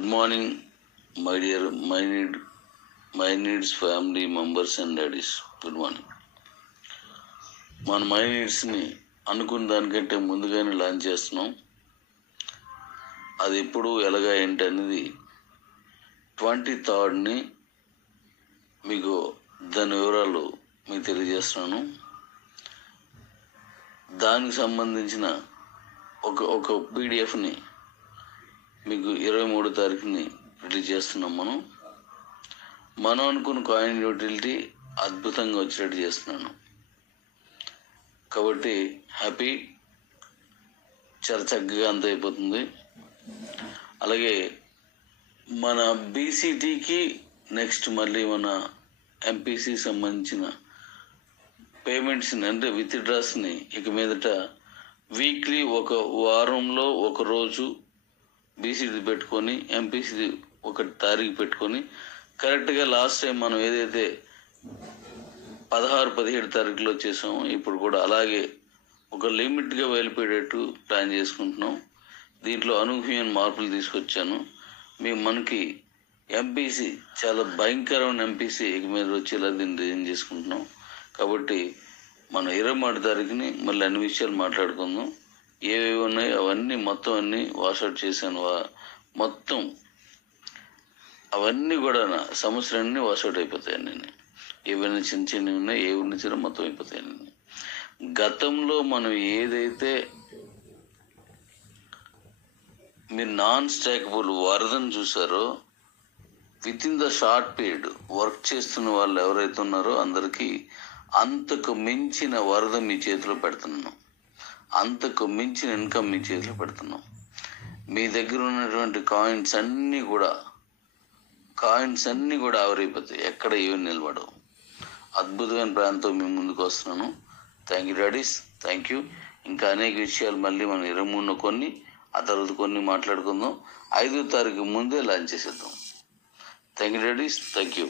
Good morning, my dear, my needs family members and daddies. Good morning. మన my నీడ్స్ని అనుకున్న దానికంటే ముందుగానే launch చేస్తున్నాం. అది ఎప్పుడు ఎలాగా ఏంటి అనేది 23rd మీకు దాని వివరాలు మీకు తెలియజేస్తున్నాను. దానికి సంబంధించిన ఒక పీడిఎఫ్ని మీకు 23వ తారీఖుని రిలీజ్ చేస్తున్నాం. మనం అనుకున్న కాయిన్ యూటిలిటీ అద్భుతంగా వచ్చేటట్టు చేస్తున్నాను కాబట్టి హ్యాపీ, చాలా చక్కగా అంత అయిపోతుంది. అలాగే మన బీసీటీకి నెక్స్ట్ మళ్ళీ మన ఎంపీసీ సంబంధించిన పేమెంట్స్ని అంటే విత్డ్రాస్ని ఇక మీదట వీక్లీ ఒక వారంలో ఒక రోజు బీసీటీ పెట్టుకొని ఎంపీసీ 1 తారీఖు పెట్టుకొని కరెక్ట్గా లాస్ట్ టైం మనం ఏదైతే 16-17 తారీఖులో చేసామో ఇప్పుడు కూడా అలాగే ఒక లిమిట్గా వెళ్ళిపోయేటట్టు ప్లాన్ చేసుకుంటున్నాం. దీంట్లో అనూహ్యమైన మార్పులు తీసుకొచ్చాను. మనకి ఎంపీసీ చాలా భయంకరమైన ఎంపీసీ ఇక మీద వచ్చేలా దీన్ని డిజైన్ చేసుకుంటున్నాం. కాబట్టి మనం 23వ తారీఖుని మళ్ళీ అన్ని విషయాలు మాట్లాడుకుందాం. ఏవేవి ఉన్నాయో అవన్నీ మొత్తం అన్నీ వాషౌట్ చేశాను. మొత్తం అవన్నీ కూడా సమస్యలన్నీ వాషౌట్ అయిపోతాయి. అన్నీ ఏవైనా చిన్న చిన్నవి ఉన్నాయి, ఏ ఉన్న మొత్తం అయిపోతాయి. గతంలో మనం ఏదైతే మీరు నాన్ స్టాకబుల్ వరదను చూసారో with in the short period work చేస్తున్న వాళ్ళు ఎవరైతే ఉన్నారో అందరికీ అంతకు మించిన వరద మీ చేతిలో పెడుతున్నాం, అంతకు మించిన ఇన్కమ్ మీ చేతిలో పెడుతున్నాం. మీ దగ్గర ఉన్నటువంటి కాయిన్స్ అన్నీ కూడా ఆవిరైపోతాయి, ఎక్కడ ఏమి నిలబడవు. అద్భుతమైన ప్రాంతం మీ ముందుకు వస్తున్నాను. Thank you daddy's, thank you. ఇంకా అనేక విషయాలు మళ్ళీ మనం 23 కొన్ని ఆ తర్వాత కొన్ని మాట్లాడుకుందాం. 5వ తారీఖు ముందే లాంచ్ చేసేద్దాం. Thank you daddy's, thank you.